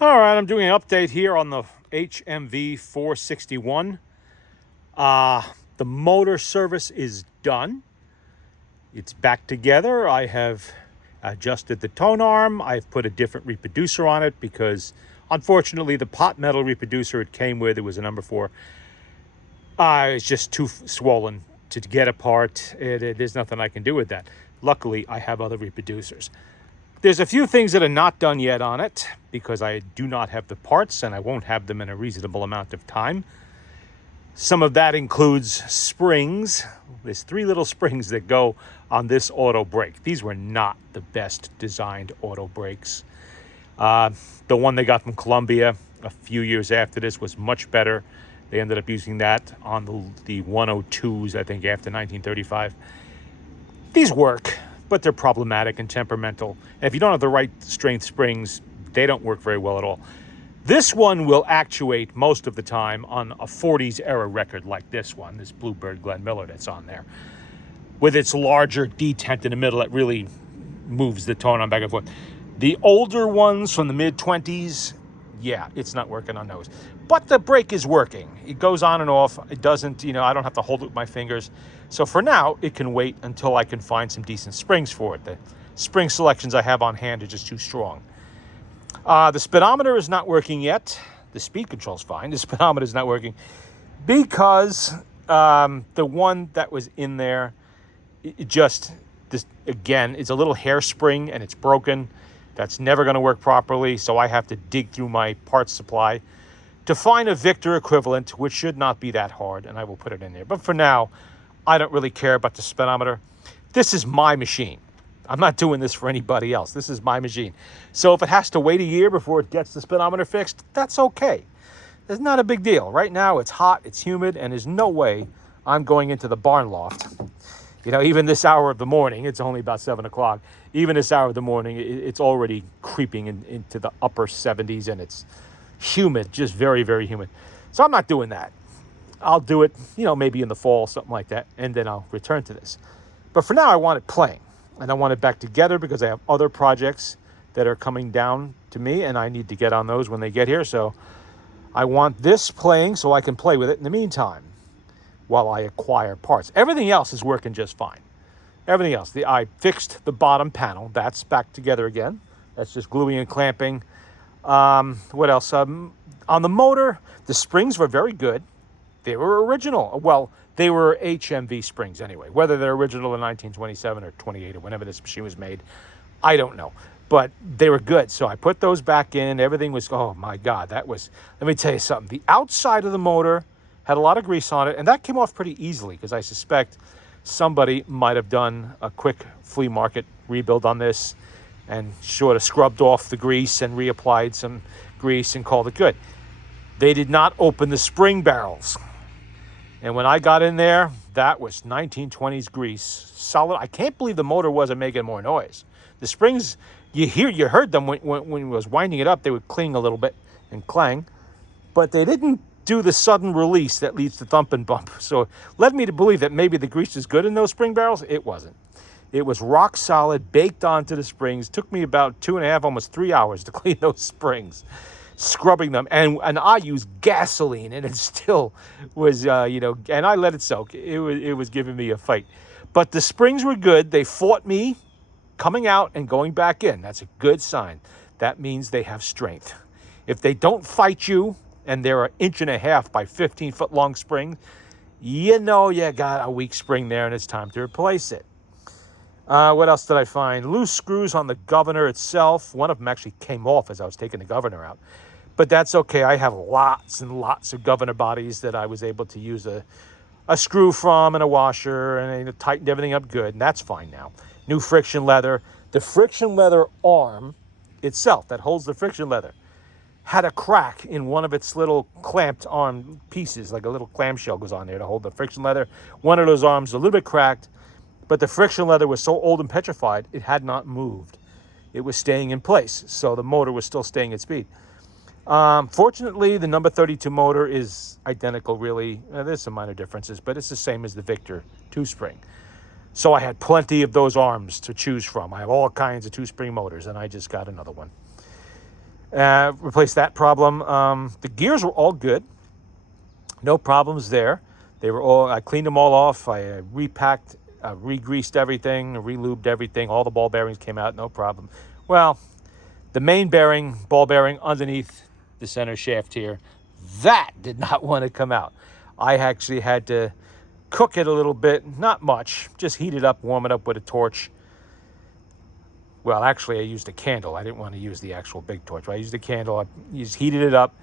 All right, I'm doing an update here on the HMV-461. The motor service is done. It's back together. I have adjusted the tone arm. I've put a different reproducer on it because, unfortunately, the pot metal reproducer it came with, it was a number 4, it's just too swollen to get apart. There's nothing I can do with that. Luckily, I have other reproducers. There's a few things that are not done yet on it because I do not have the parts and I won't have them in a reasonable amount of time. Some of that includes springs. There's 3 little springs that go on this auto brake. These were not the best designed auto brakes. The one they got from Columbia a few years after this was much better. They ended up using that on the 102s, I think, after 1935. These work, but they're problematic and temperamental. And if you don't have the right strength springs, they don't work very well at all. This one will actuate most of the time on a 40s era record like this one, this Bluebird Glenn Miller that's on there. With its larger detent in the middle, it really moves the tone on back and forth. The older ones from the mid-20s, yeah, it's not working on those. But the brake is working. It goes on and off. It doesn't, I don't have to hold it with my fingers. So for now, it can wait until I can find some decent springs for it. The spring selections I have on hand are just too strong. The speedometer is not working yet. The speed control's fine. The speedometer is not working because the one that was in there, again, it's a little hairspring and it's broken. That's never going to work properly, so I have to dig through my parts supply to find a Victor equivalent, which should not be that hard, and I will put it in there. But for now, I don't really care about the speedometer. This is my machine. I'm not doing this for anybody else. This is my machine. So if it has to wait a year before it gets the speedometer fixed, that's okay. It's not a big deal. Right now, it's hot, it's humid, and there's no way I'm going into the barn loft. Even this hour of the morning, it's only about 7 o'clock. Even this hour of the morning, it's already creeping into the upper 70s, and it's humid, just very, very humid. So I'm not doing that. I'll do it, maybe in the fall, something like that, and then I'll return to this. But for now, I want it playing, and I want it back together because I have other projects that are coming down to me, and I need to get on those when they get here. So I want this playing so I can play with it in the meantime while I acquire parts. Everything else is working just fine. Everything else. I fixed the bottom panel. That's back together again. That's just gluing and clamping. What else? On the motor, the springs were very good. They were original. Well, they were HMV springs anyway. Whether they're original in 1927 or 28 or whenever this machine was made, I don't know. But they were good. So I put those back in. Everything was, oh my God, let me tell you something. The outside of the motor had a lot of grease on it, and that came off pretty easily because I suspect somebody might have done a quick flea market rebuild on this and sort of scrubbed off the grease and reapplied some grease and called it good. They did not open the spring barrels. And when I got in there, that was 1920s grease. Solid. I can't believe the motor wasn't making more noise. The springs, you heard them when it was winding it up, they would cling a little bit and clang, but they didn't do the sudden release that leads to thump and bump. So it led me to believe that maybe the grease is good in those spring barrels. It wasn't. It was rock solid, baked onto the springs. Took me about 2.5, almost 3 hours to clean those springs, scrubbing them. And I used gasoline, and it still was, and I let it soak. It was giving me a fight. But the springs were good. They fought me coming out and going back in. That's a good sign. That means they have strength. If they don't fight you, and they're 1.5 inch by 15-foot long spring, you got a weak spring there, and it's time to replace it. What else did I find? Loose screws on the governor itself. One of them actually came off as I was taking the governor out. But that's okay. I have lots and lots of governor bodies that I was able to use a screw from and a washer, and it tightened everything up good, and that's fine now. New friction leather. The friction leather arm itself that holds the friction leather had a crack in one of its little clamped arm pieces, like a little clamshell goes on there to hold the friction leather. One of those arms a little bit cracked, but the friction leather was so old and petrified, it had not moved. It was staying in place, so the motor was still staying at speed. Fortunately, the number 32 motor is identical, really. There's some minor differences, but it's the same as the Victor 2-spring. So I had plenty of those arms to choose from. I have all kinds of 2-spring motors, and I just got another one. Replaced that problem. The gears were all good. No problems there. They were all, I cleaned them all off. I repacked, re-greased everything, re-lubed everything. All the ball bearings came out, no problem. Well, the main bearing, ball bearing underneath the center shaft here, that did not want to come out. I actually had to cook it a little bit, not much, just heat it up, warm it up with a torch. Well, actually, I used a candle. I didn't want to use the actual big torch. But I used a candle. I just heated it up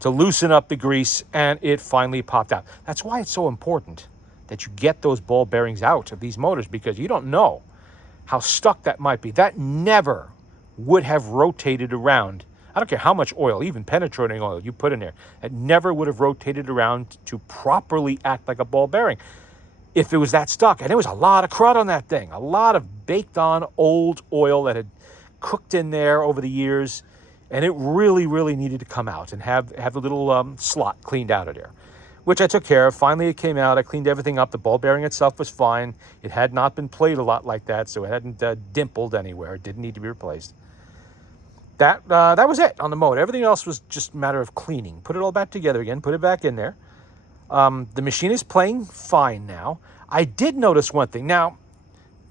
to loosen up the grease, and it finally popped out. That's why it's so important that you get those ball bearings out of these motors, because you don't know how stuck that might be. That never would have rotated around. I don't care how much oil, even penetrating oil you put in there, it never would have rotated around to properly act like a ball bearing if it was that stuck. And there was a lot of crud on that thing, a lot of baked on old oil that had cooked in there over the years, and it really, really needed to come out and have a little slot cleaned out of there, which I took care of. Finally, it came out. I cleaned everything up. The ball bearing itself was fine. It had not been played a lot like that, so it hadn't dimpled anywhere. It didn't need to be replaced. That was it on the motor. Everything else was just a matter of cleaning. Put it all back together again. Put it back in there. The machine is playing fine now. I did notice one thing. Now,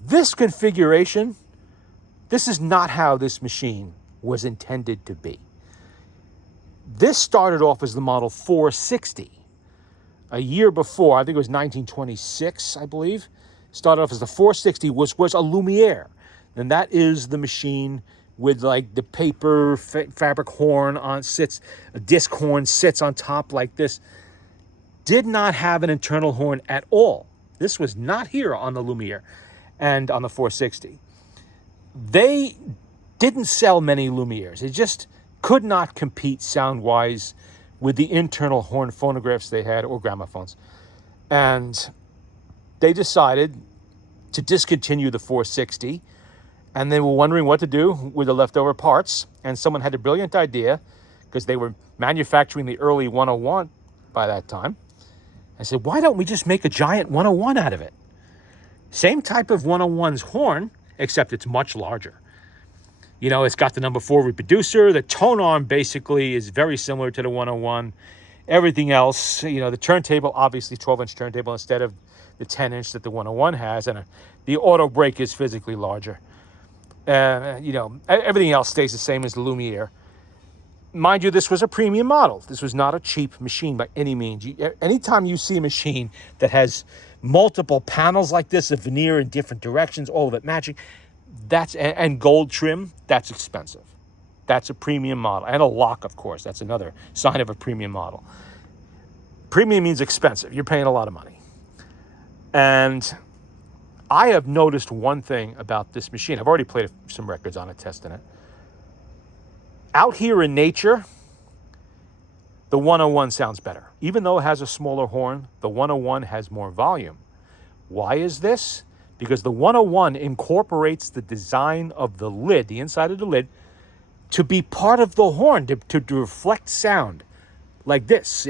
this configuration, this is not how this machine was intended to be. This started off as the model 460. A year before, I think it was 1926, I believe, started off as the 460, was a Lumiere. And that is the machine with like the paper fabric horn on sits, a disc horn sits on top like this. Did not have an internal horn at all. This was not here on the Lumiere and on the 460. They didn't sell many Lumieres. It just could not compete sound-wise with the internal horn phonographs they had, or gramophones. And they decided to discontinue the 460, and they were wondering what to do with the leftover parts. And someone had a brilliant idea, because they were manufacturing the early 101 by that time. I said, why don't we just make a giant 101 out of it? Same type of 101's horn, except it's much larger. You know, it's got the number 4 reproducer. The tone arm basically is very similar to the 101. Everything else, you know, the turntable, obviously 12-inch turntable instead of the 10-inch that the 101 has. And the auto brake is physically larger. You know, everything else stays the same as the Lumiere. Mind you, this was a premium model. This was not a cheap machine by any means. Anytime you see a machine that has multiple panels like this, a veneer in different directions, all of it matching, and gold trim, that's expensive. That's a premium model. And a lock, of course. That's another sign of a premium model. Premium means expensive. You're paying a lot of money. And I have noticed one thing about this machine. I've already played some records on it, testing it. Out here in nature, the 101 sounds better. Even though it has a smaller horn, the 101 has more volume. Why is this? Because the 101 incorporates the design of the lid, the inside of the lid, to be part of the horn, to reflect sound like this,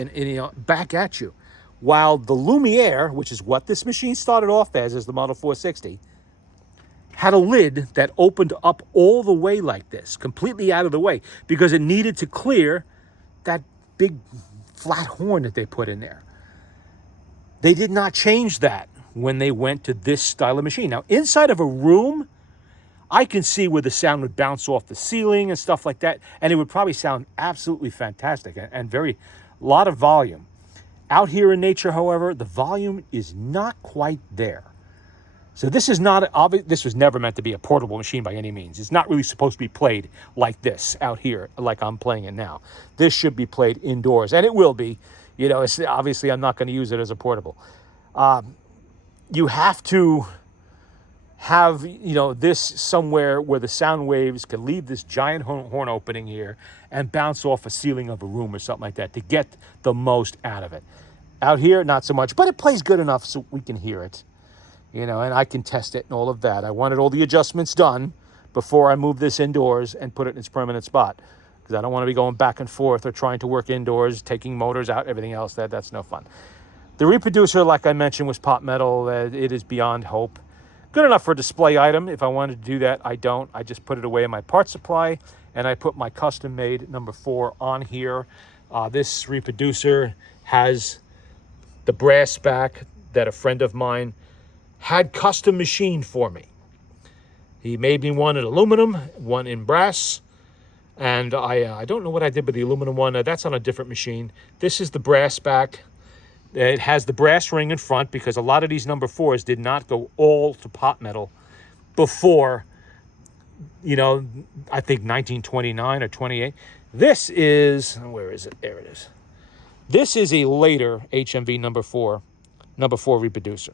back at you. While the Lumiere, which is what this machine started off as the Model 460, had a lid that opened up all the way like this, completely out of the way, because it needed to clear that big flat horn that they put in there. They did not change that when they went to this style of machine. Now, inside of a room, I can see where the sound would bounce off the ceiling and stuff like that, and it would probably sound absolutely fantastic and a lot of volume. Out here in nature, however, the volume is not quite there. So this is not obvious. This was never meant to be a portable machine by any means. It's not really supposed to be played like this out here, like I'm playing it now. This should be played indoors, and it will be. You know, it's obviously I'm not going to use it as a portable. You have to have, you know, this somewhere where the sound waves can leave this giant horn opening here and bounce off a ceiling of a room or something like that to get the most out of it. Out here, not so much, but it plays good enough so we can hear it. You know, and I can test it and all of that. I wanted all the adjustments done before I move this indoors and put it in its permanent spot, because I don't want to be going back and forth or trying to work indoors, taking motors out, everything else. That's no fun. The reproducer, like I mentioned, was pot metal. It is beyond hope. Good enough for a display item. If I wanted to do that, I don't. I just put it away in my parts supply and I put my custom-made number 4 on here. This reproducer has the brass back that a friend of mine had custom machined for me. He made me one in aluminum, one in brass, and I don't know what I did with the aluminum one. That's on a different machine. This is the brass back. It has the brass ring in front because a lot of these number 4s did not go all to pot metal before, you know, I think 1929 or 28. This is, where is it? There it is. This is a later HMV number 4 reproducer.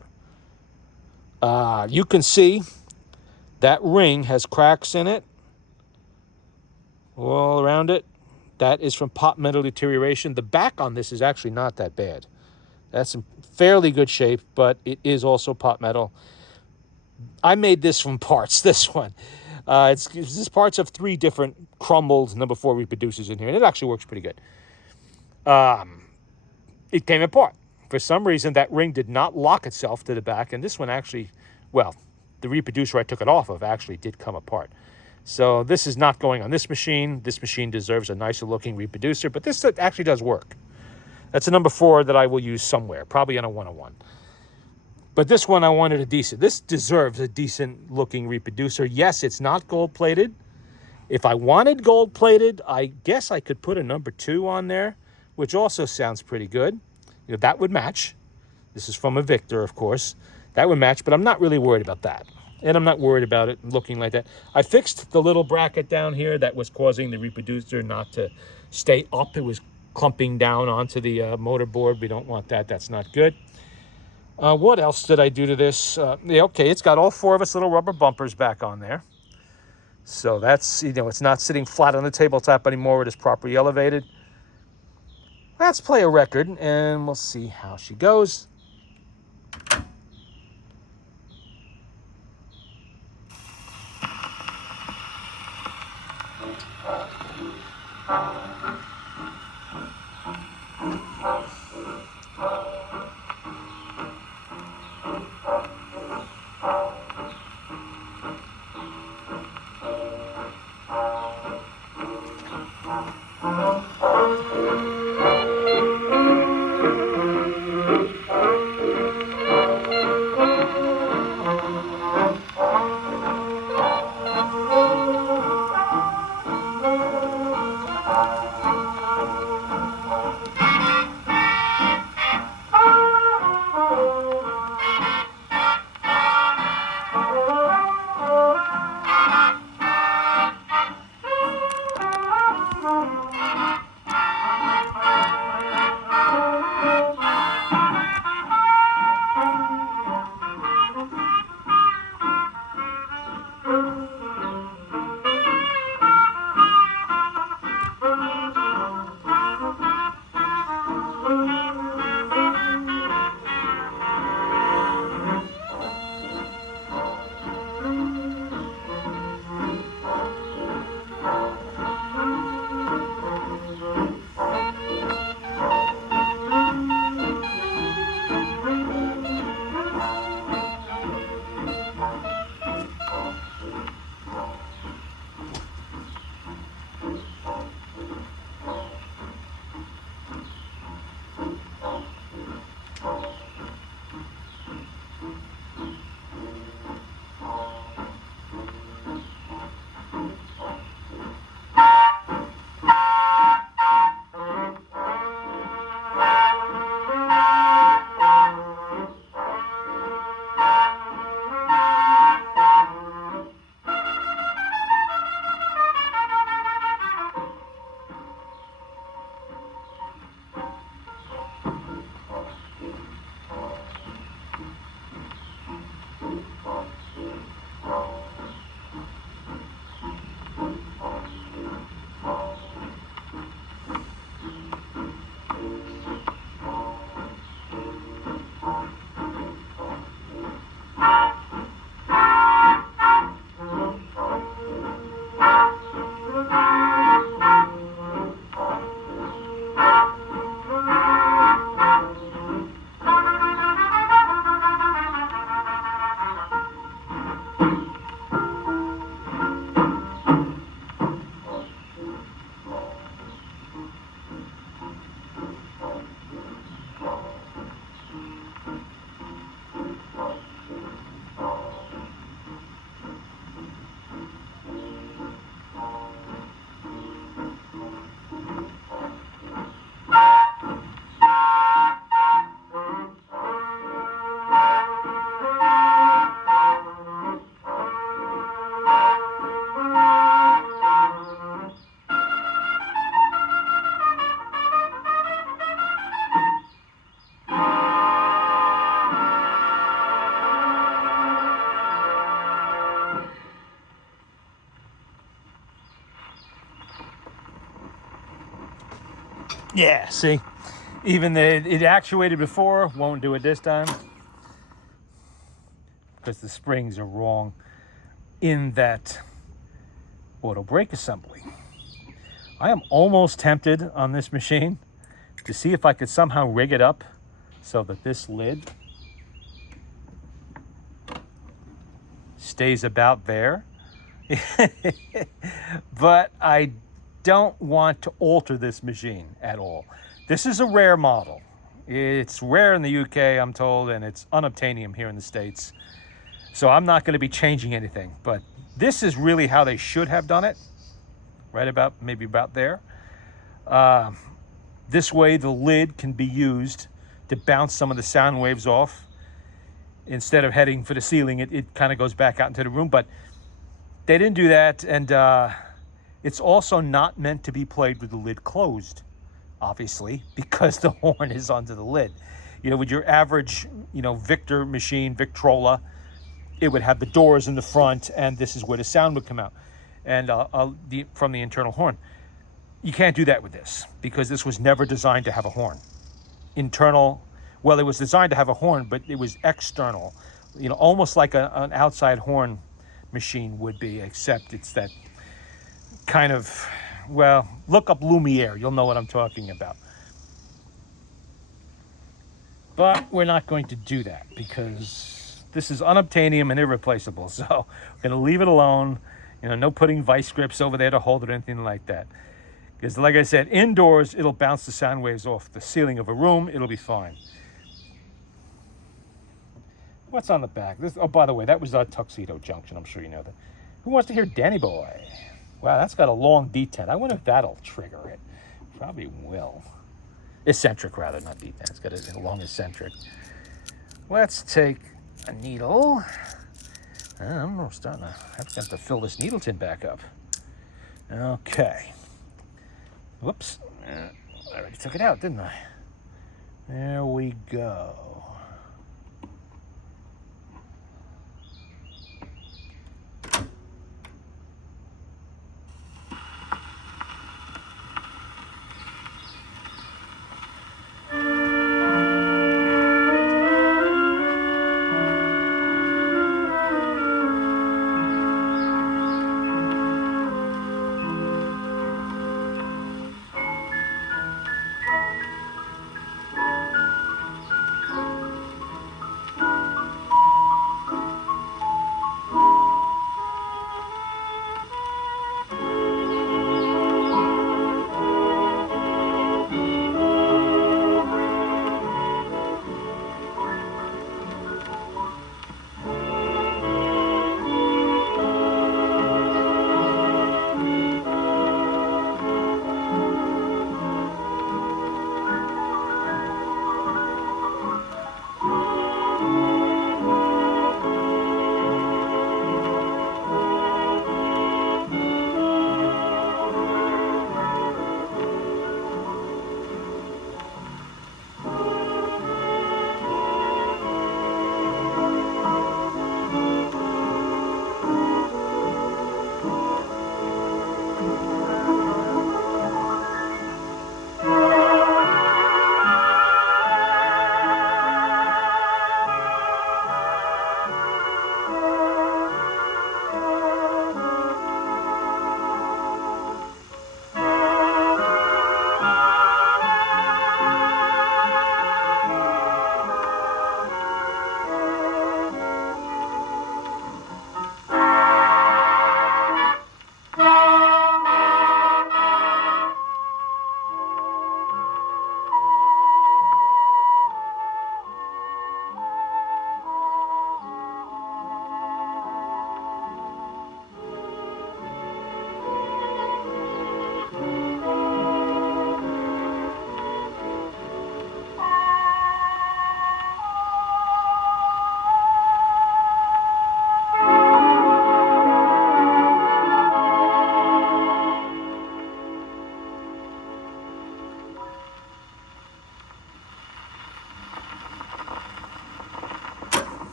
You can see that ring has cracks in it all around it. That is from pot metal deterioration. The back on this is actually not that bad. That's in fairly good shape, but it is also pot metal. I made this from parts, this one. It's parts of 3 different crumbled number 4 reproducers in here, and it actually works pretty good. It came apart. For some reason, that ring did not lock itself to the back, and this one actually, well, the reproducer I took it off of actually did come apart. So this is not going on this machine. This machine deserves a nicer looking reproducer, but this actually does work. That's a number 4 that I will use somewhere, probably on a 101. But this one I wanted a decent. This deserves a decent looking reproducer. Yes, it's not gold plated. If I wanted gold plated, I guess I could put a number 2 on there, which also sounds pretty good. You know, that would match. This is from a Victor, of course. That would match, but I'm not really worried about that. And I'm not worried about it looking like that. I fixed the little bracket down here that was causing the reproducer not to stay up. It was clumping down onto the motor board. We don't want that. That's not good. What else did I do to this? Yeah, okay, it's got all 4 of its little rubber bumpers back on there. So that's, you know, it's not sitting flat on the tabletop anymore. It is properly elevated. Let's play a record, and we'll see how she goes. Yeah, see, even it actuated before, won't do it this time because the springs are wrong in that auto brake assembly. I am almost tempted on this machine to see if I could somehow rig it up so that this lid stays about there. But I don't want to alter this machine at all. This is a rare model. It's rare in the UK, I'm told, and it's unobtainium here in the States. So I'm not going to be changing anything. But this is really how they should have done it. Right about, maybe about there. This way the lid can be used to bounce some of the sound waves off. Instead of heading for the ceiling, it kind of goes back out into the room. But they didn't do that, and it's also not meant to be played with the lid closed, obviously, because the horn is under the lid. You know, with your average, Victor machine, Victrola, it would have the doors in the front, and this is where the sound would come out, and from the internal horn. You can't do that with this, because this was never designed to have a horn. Well, it was designed to have a horn, but it was external, almost like an outside horn machine would be, except it's that kind of, well, look up Lumiere, you'll know what I'm talking about. But we're not going to do that because this is unobtainium and irreplaceable, so we're going to leave it alone. No putting vice grips over there to hold it or anything like that. Because like I said, indoors, it'll bounce the sound waves off the ceiling of a room, it'll be fine. What's on the back? Oh, by the way, that was Tuxedo Junction. I'm sure you know that. Who wants to hear Danny Boy? Wow, that's got a long detent. I wonder if that'll trigger it. Probably will. Eccentric, rather, not detent. It's got a long eccentric. Let's take a needle. I'm starting to have to fill this needle tin back up. Okay. Whoops. I already took it out, didn't I? There we go.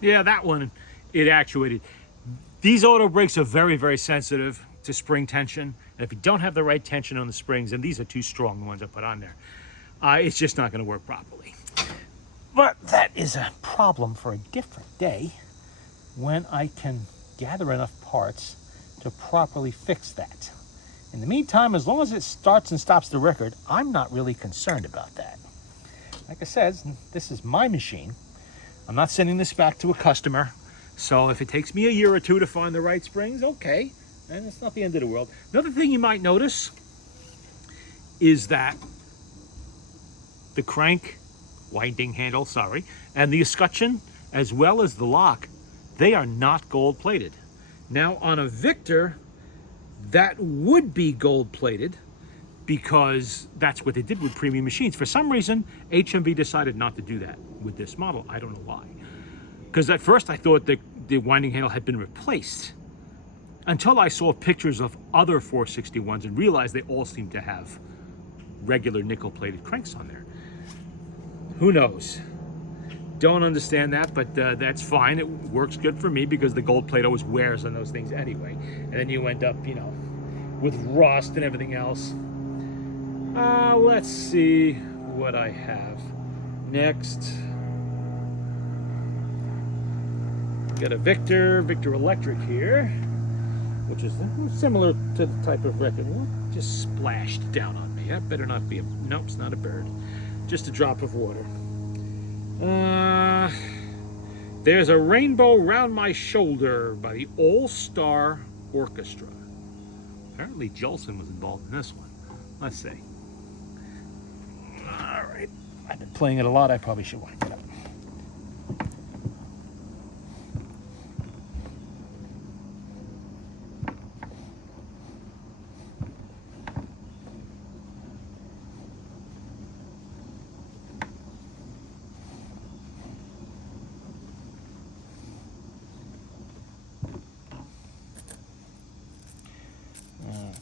Yeah, that one, it actuated. These auto brakes are very, very sensitive to spring tension. And if you don't have the right tension on the springs, and these are too strong, the ones I put on there, it's just not going to work properly. But that is a problem for a different day when I can gather enough parts to properly fix that. In the meantime, as long as it starts and stops the record, I'm not really concerned about that. Like I said, this is my machine. I'm not sending this back to a customer. So if it takes me a year or two to find the right springs, okay. And it's not the end of the world. Another thing you might notice is that the crank winding handle, and the escutcheon, as well as the lock, they are not gold plated. Now on a Victor, that would be gold plated because that's what they did with premium machines. For some reason, HMV decided not to do that with this model. I don't know why. Because at first I thought the winding handle had been replaced until I saw pictures of other 461s and realized they all seem to have regular nickel-plated cranks on there. Who knows? Don't understand that, but that's fine. It works good for me because the gold plate always wears on those things anyway. And then you end up, you know, with rust and everything else. Let's see what I have next. Got a Victor Electric here, which is similar to the type of record. What just splashed down on me? That better not be a, nope, it's not a bird. Just a drop of water. There's a Rainbow Round My Shoulder by the All-Star Orchestra. Apparently Jolson was involved in this one. Let's see. All right. I've been playing it a lot. I probably should wind it up.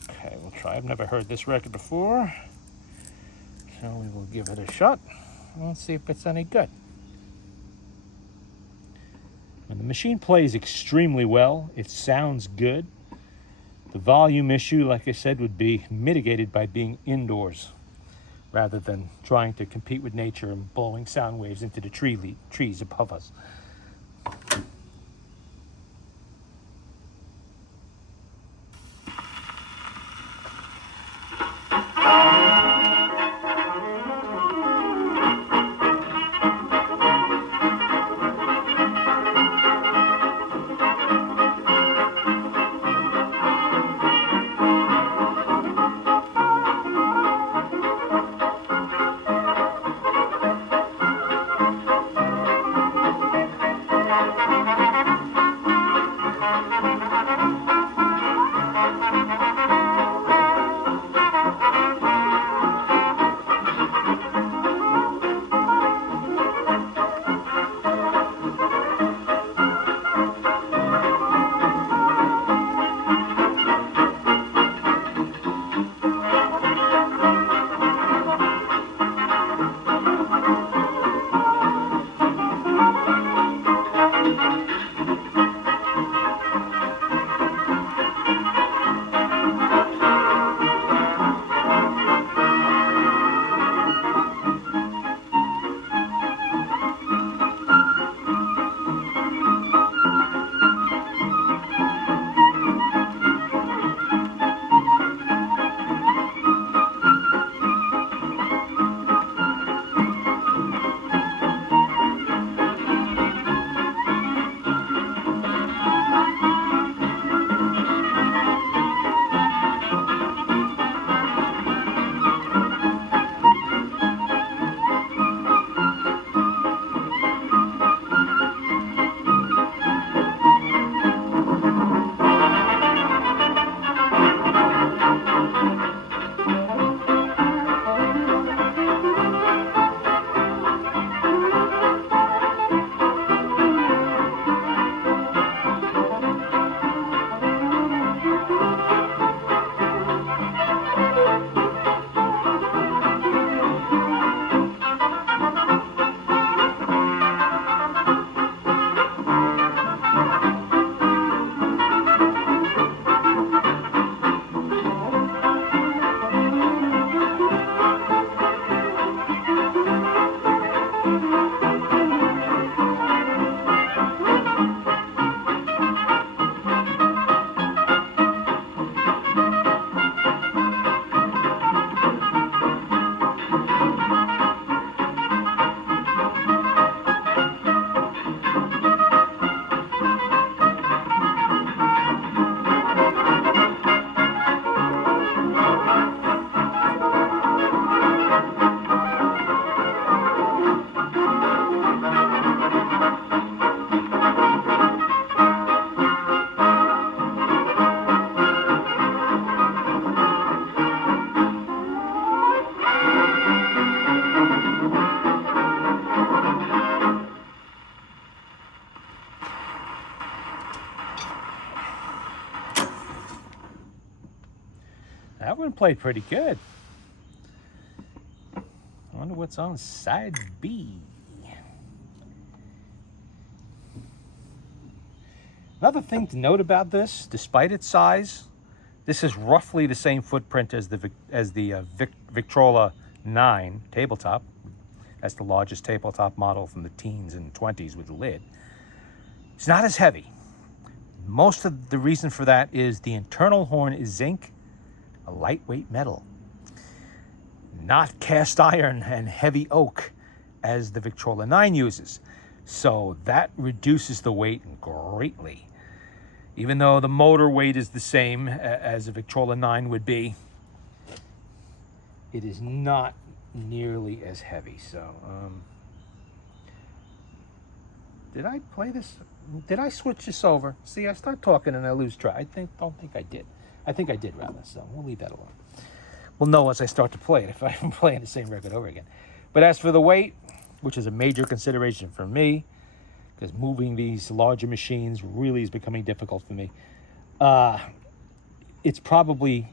Okay, we'll try. I've never heard this record before, so we will give it a shot and see if it's any good. And the machine plays extremely well. It sounds good. The volume issue, like I said, would be mitigated by being indoors rather than trying to compete with nature and blowing sound waves into the trees above us. woman played pretty good. I wonder what's on side B. Another thing to note about this, despite its size, this is roughly the same footprint as the Victrola 9 tabletop. That's the largest tabletop model from the teens and 20s with a lid. It's not as heavy. Most of the reason for that is the internal horn is zinc, a lightweight metal, not cast iron and heavy oak as the Victrola 9 uses. So that reduces the weight greatly. Even though the motor weight is the same as a Victrola 9 would be, it is not nearly as heavy. So, did I play this? Did I switch this over? See, I start talking and I lose track. Don't think I did. I think I did rather, so we'll leave that alone. We'll know once I start to play it if I'm playing the same record over again. But as for the weight, which is a major consideration for me, because moving these larger machines really is becoming difficult for me, it's probably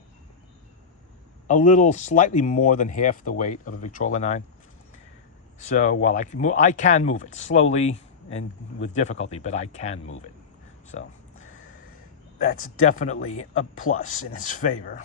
a little slightly more than half the weight of a Victrola 9. So while I can move it slowly and with difficulty, but I can move it. So that's definitely a plus in its favor.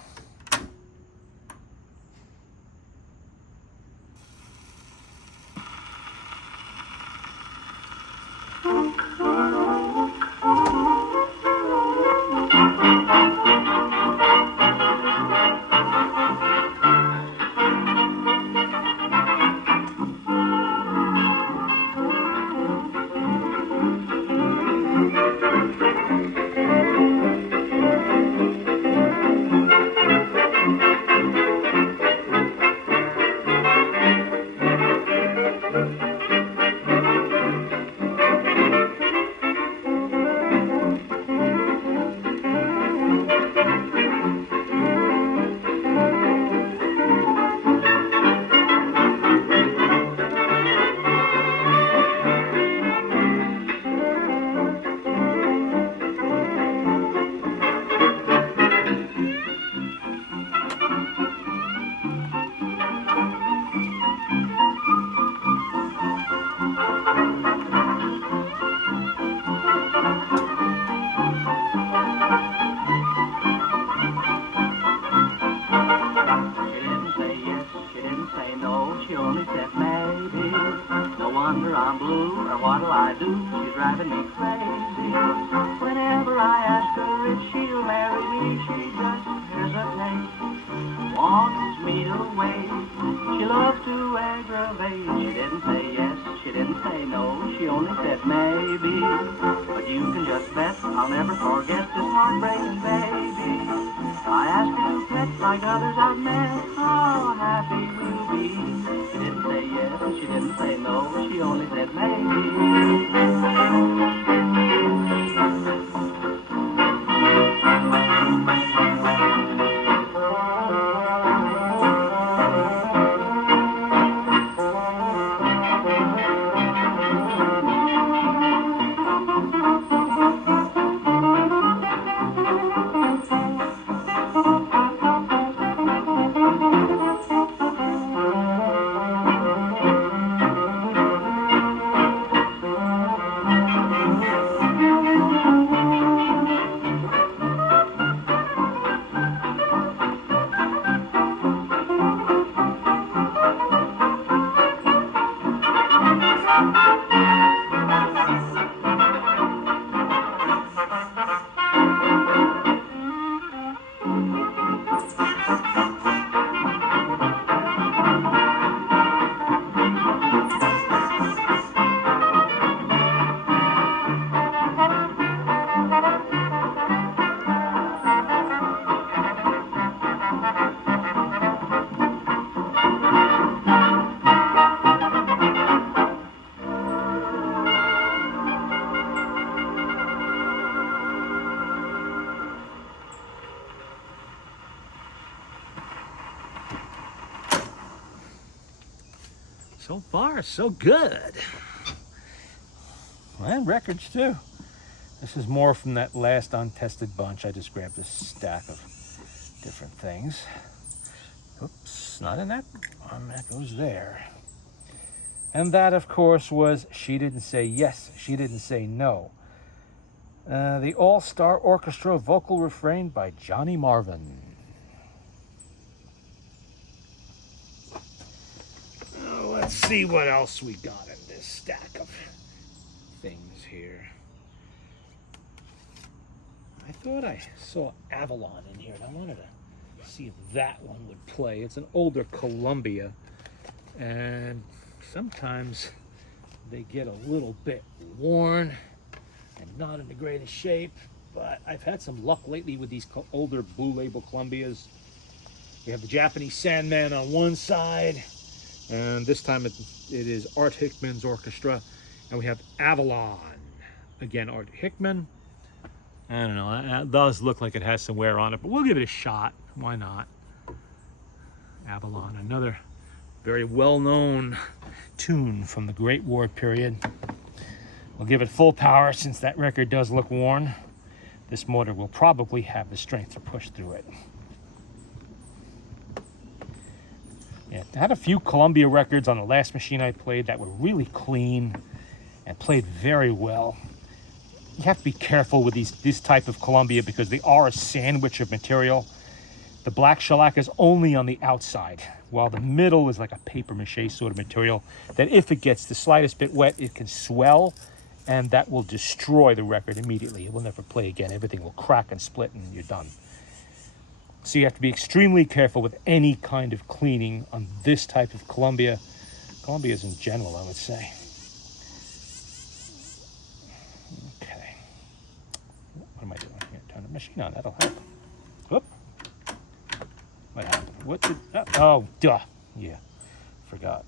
Driving me crazy. Whenever I ask her if she'll marry me, she just hesitates, wants me to wait. She loves to aggravate. She didn't say yes, she didn't say no, she only said maybe. But you can just bet I'll never forget this heartbreaking baby. I asked her to pet like others I've met, how happy we'll be. She didn't say yes, she didn't say no, she only said maybe. So far, so good. And records too. This is more from that last untested bunch. I just grabbed a stack of different things. that's not in that one. That goes there. And that, of course, was She Didn't Say Yes, She Didn't Say No. The All-Star Orchestra vocal refrain by Johnny Marvin. Let's see what else we got in this stack of things here. I thought I saw Avalon in here, and I wanted to see if that one would play. It's an older Columbia, and sometimes they get a little bit worn and not in the greatest shape, but I've had some luck lately with these older Blue Label Columbias. We have the Japanese Sandman on one side, and this time it is Art Hickman's orchestra, and we have Avalon. Again, Art Hickman. I don't know, that does look like it has some wear on it, but we'll give it a shot. Why not? Avalon, another very well-known tune from the Great War period. We'll give it full power since that record does look worn. This motor will probably have the strength to push through it. Yeah, I had a few Columbia records on the last machine I played that were really clean and played very well. You have to be careful with this type of Columbia because they are a sandwich of material. The black shellac is only on the outside, while the middle is like a paper mache sort of material that if it gets the slightest bit wet, it can swell, and that will destroy the record immediately. It will never play again. Everything will crack and split, and you're done. So you have to be extremely careful with any kind of cleaning on this type of Columbia. Columbias in general, I would say. Okay. What am I doing here? Turn the machine on. That'll help. Whoop. What happened? What did... Oh, duh. Yeah. Forgot.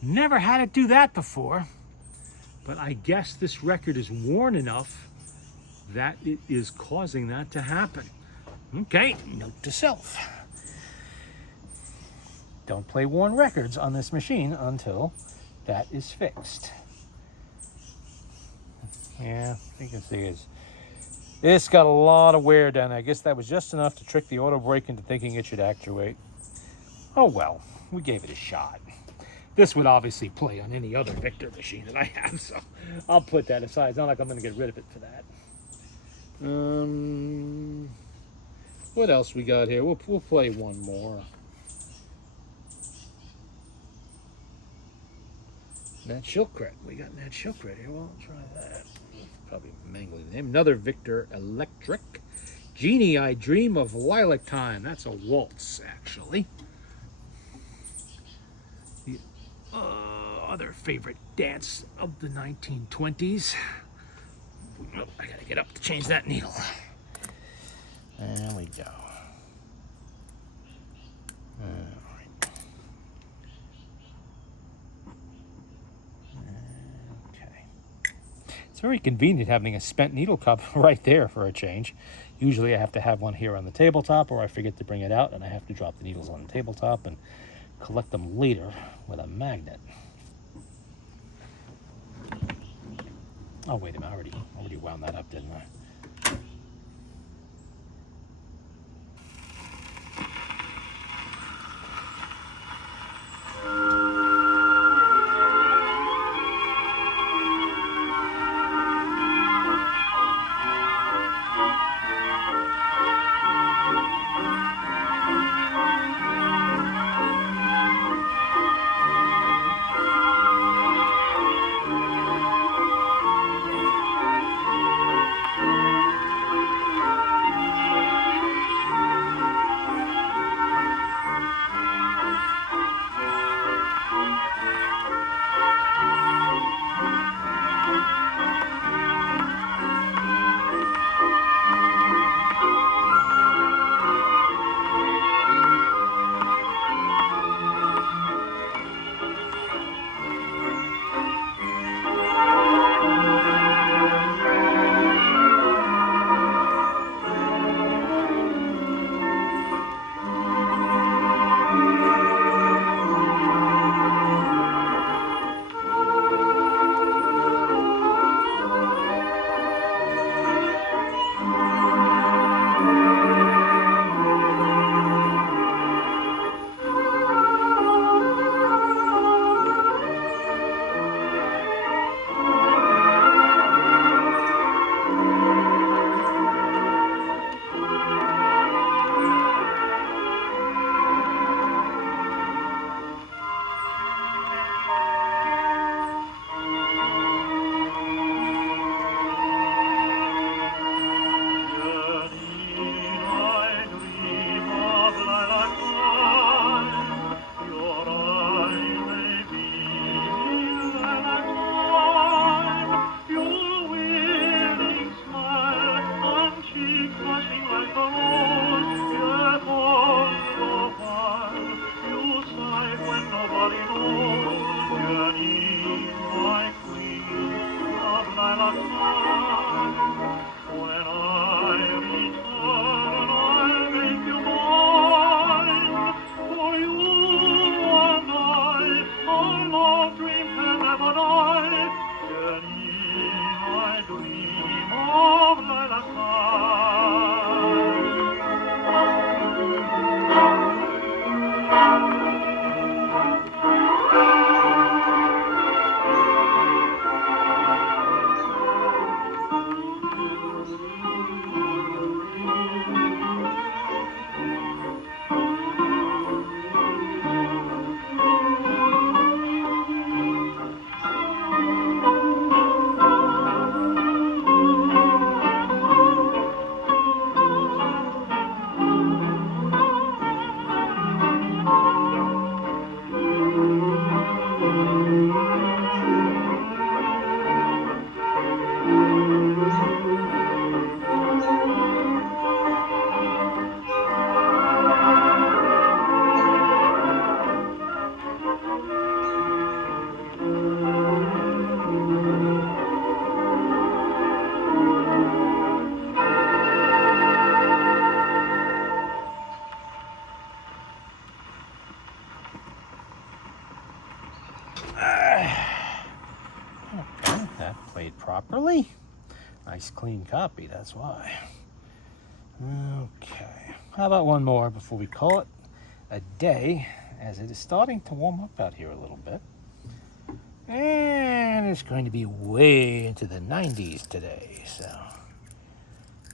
Never had it do that before, but I guess this record is worn enough that it is causing that to happen. Okay, note to self. Don't play worn records on this machine until that is fixed. Yeah, I think it's got a lot of wear done. I guess that was just enough to trick the auto brake into thinking it should actuate. Oh well, we gave it a shot. This would obviously play on any other Victor machine that I have, so I'll put that aside. It's not like I'm going to get rid of it for that. What else we got here? We'll play one more. Nat Shilkret. We got Nat Shilkret here. Well, I'll try that. Probably mangling the name. Another Victor Electric. Genie, I Dream of Lilac Time. That's a waltz, actually. The other favorite dance of the 1920s. Oh, I gotta get up to change that needle. There we go. Alright. Okay. It's very convenient having a spent needle cup right there for a change. Usually I have to have one here on the tabletop, or I forget to bring it out and I have to drop the needles on the tabletop and collect them later with a magnet. Oh, wait a minute, I already wound that up, didn't I? That played properly. Nice clean copy, that's why. Okay, how about one more before we call it a day? as it is starting to warm up out here a little bit. And it's going to be way into the 90s today, so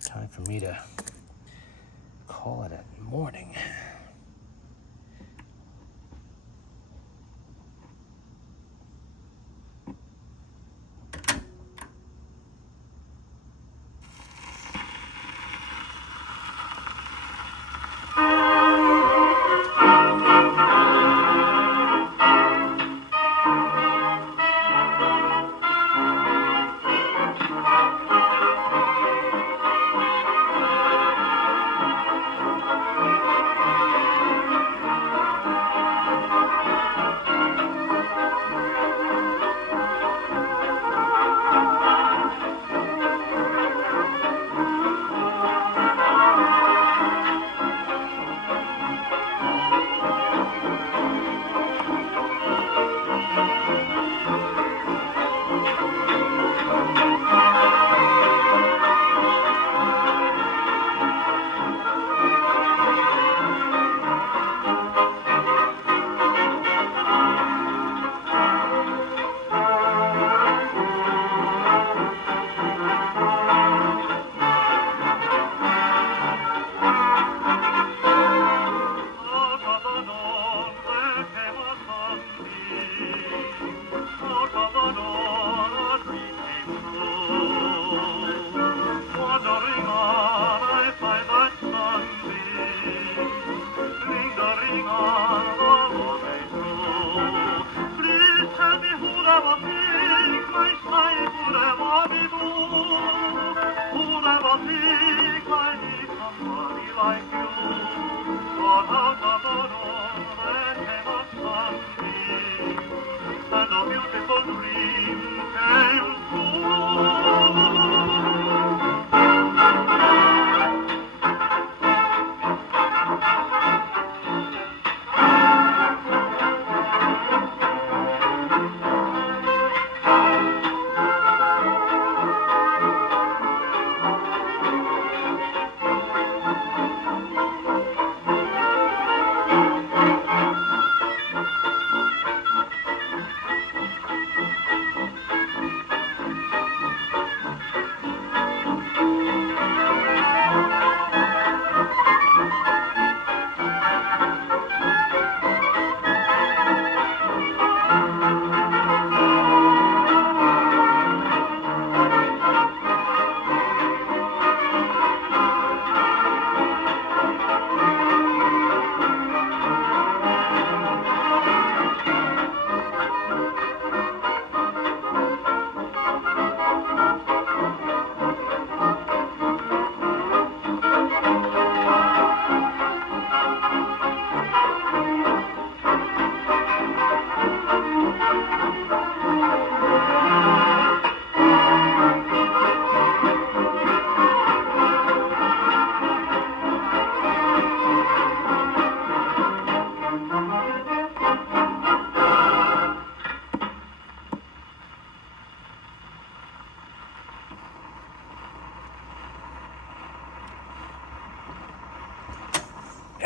time for me to call it a morning.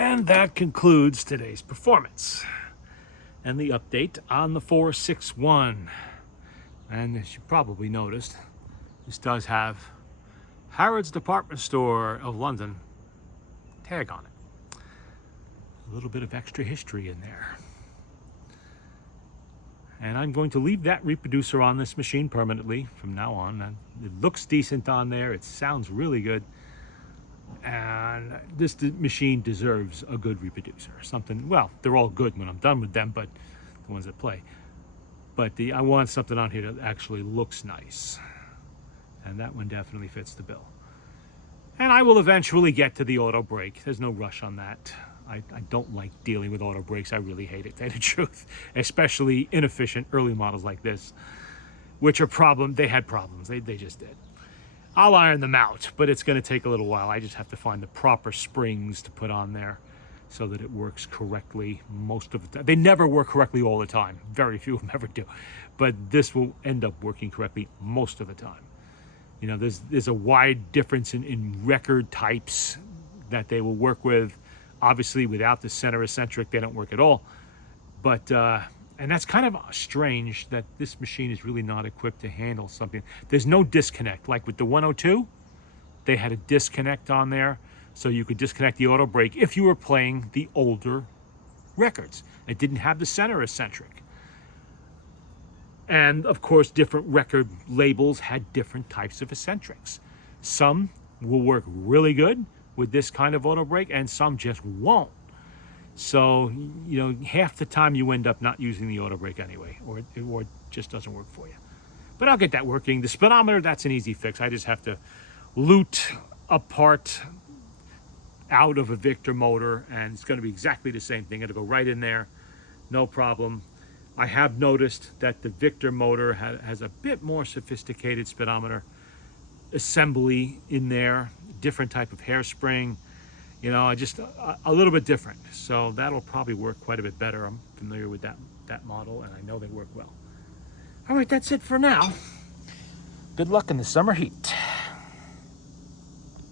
And that concludes today's performance and the update on the 461. And as you probably noticed, this does have Harrods Department Store of London tag on it. A little bit of extra history in there. And I'm going to leave that reproducer on this machine permanently from now on. And it looks decent on there. It sounds really good. And this machine deserves a good reproducer. Something, well, they're all good when I'm done with them, but the ones that play. But I want something on here that actually looks nice. And that one definitely fits the bill. And I will eventually get to the auto brake. There's no rush on that. I don't like dealing with auto brakes. I really hate it, to tell you the truth. Especially inefficient early models like this, which are they had problems. They just did. I'll iron them out, but it's going to take a little while. I just have to find the proper springs to put on there so that it works correctly most of the time. They never work correctly all the time. Very few of them ever do. But this will end up working correctly most of the time. You know, there's a wide difference in record types that they will work with. Obviously, without the center eccentric, they don't work at all. But and that's kind of strange that this machine is really not equipped to handle something. There's no disconnect. Like with the 102, they had a disconnect on there, so you could disconnect the auto brake if you were playing the older records. It didn't have the center eccentric. And of course, different record labels had different types of eccentrics. Some will work really good with this kind of auto brake, and some just won't. So, you know, half the time you end up not using the auto brake anyway, or it just doesn't work for you. But I'll get that working. The speedometer, that's an easy fix. I just have to loot a part out of a Victor motor, and it's going to be exactly the same thing. It'll go right in there, no problem. I have noticed that the Victor motor has a bit more sophisticated speedometer assembly in there, different type of hairspring, you know, just a little bit different. So that'll probably work quite a bit better. I'm familiar with that model, and I know they work well. All right, that's it for now. Good luck in the summer heat.